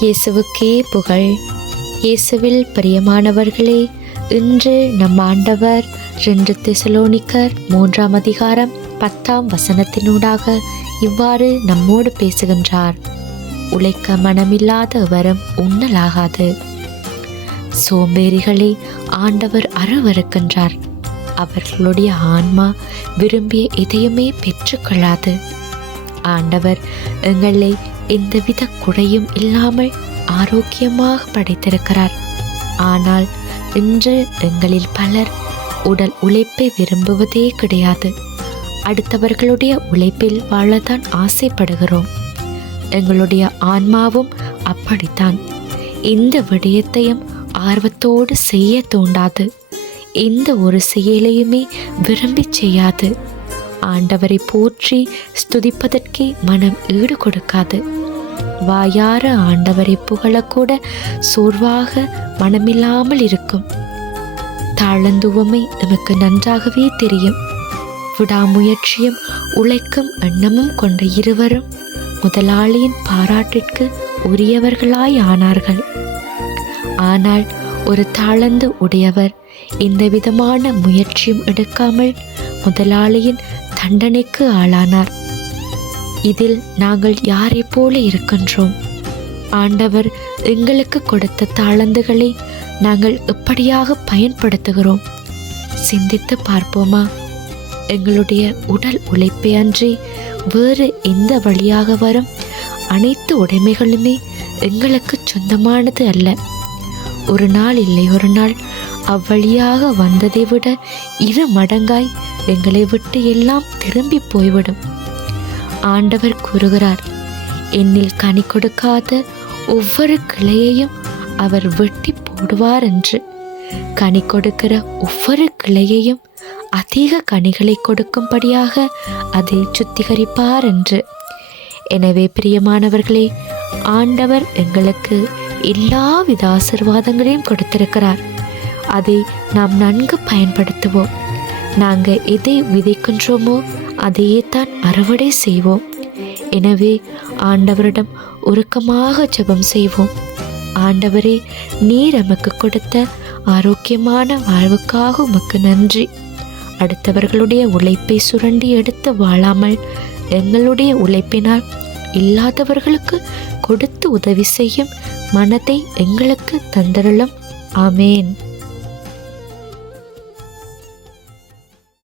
இயேசுவுக்கே புகழ். இயேசுவில் பிரியமானவர்களே இன்று நம் ஆண்டவர் ரெண்டு திசலோனிக்கர் மூன்றாம் அதிகாரம் பத்தாம் வசனத்தினூடாக இவ்வாறு நம்மோடு பேசுகின்றார். உழைக்க மனமில்லாத வரம் உண்ணலாகாது. சோம்பேறிகளை ஆண்டவர் அறவறுக்கின்றார் அவர்களுடைய ஆன்மா விரும்பிய எதையுமே பெற்றுக்கொள்ளாது. ஆண்டவர் எங்களை எந்தவித குறையும் இல்லாமல் ஆரோக்கியமாக படைத்திருக்கிறார். ஆனால் இன்று எங்களில் பலர் உடல் உழைப்பை விரும்புவதே கிடையாது. அடுத்தவர்களுடைய உழைப்பில் வாழத்தான் ஆசைப்படுகிறோம். எங்களுடைய ஆன்மாவும் அப்படித்தான். இந்த விடயத்தையும் ஆர்வத்தோடு செய்ய தூண்டாது. எந்த ஒரு செயலையுமே விரும்பி செய்யாது. ஆண்டவரை போற்றி ஸ்துதிப்பதற்கே மனம் ஈடு கொடுக்காது வாயார ஆண்டவரை புகழக்கூட சோர்வாக மனமில்லாமல் இருக்கும். தாழ்ந்துவமை நமக்கு நன்றாகவே தெரியும். விடாமுயற்சியும் உழைக்கும் எண்ணமும் கொண்ட இருவரும் முதலாளியின் பாராட்டிற்கு உரியவர்களாய் ஆனார்கள். ஆனால் ஒரு தாளந்து உடையவர் எந்த விதமான முயற்சியும் எடுக்காமல் முதலாளியின் தண்டனைக்கு ஆளானார். இதில் நாங்கள் யாரை போல இருக்கின்றோம்? ஆண்டவர் எங்களுக்கு கொடுத்த தாளந்துகளை நாங்கள் எப்படியாக பயன்படுத்துகிறோம்? சிந்தித்து பார்ப்போமா? எங்களுடைய உடல் உழைப்பை அன்றி வேறு எந்த வழியாக வரும்? அனைத்து உடைமைகளுமே எங்களுக்கு சொந்தமானது அல்ல. ஒரு நாள் இல்லை ஒரு நாள் அவ்வழியாக வந்ததை விட இரு மடங்காய் எங்களை விட்டு எல்லாம் திரும்பி போய்விடும். ஆண்டவர் கூறுகிறார் என்னில் கனி கொடுக்காத ஒவ்வொரு கிளையையும் அவர் வெட்டி போடுவார் என்று. கனி கொடுக்கிற ஒவ்வொரு கிளையையும் அதிக கனிகளை கொடுக்கும்படியாக அதை சுத்திகரிப்பார் என்று. எனவே பிரியமானவர்களே ஆண்டவர் எங்களுக்கு எல்லாவித ஆசிர்வாதங்களையும் கொடுத்திருக்கிறார். அதை நாம் நன்கு பயன்படுத்துவோம். நாங்கள் எதை விதைக்கின்றோமோ அதையே தான் அறுவடை செய்வோம். எனவே ஆண்டவரிடம் உருக்கமாக ஜெபம் செய்வோம். ஆண்டவரே நீர் நமக்கு கொடுத்த ஆரோக்கியமான வாழ்வுக்காக உமக்கு நன்றி. அடுத்தவர்களுடைய உழைப்பை சுரண்டி எடுத்து வாழாமல் எங்களுடைய உழைப்பினால் இல்லாதவர்களுக்கு கொடுத்து உதவி செய்யும் மனதை எங்களுக்கு தந்தருளும். ஆமேன்.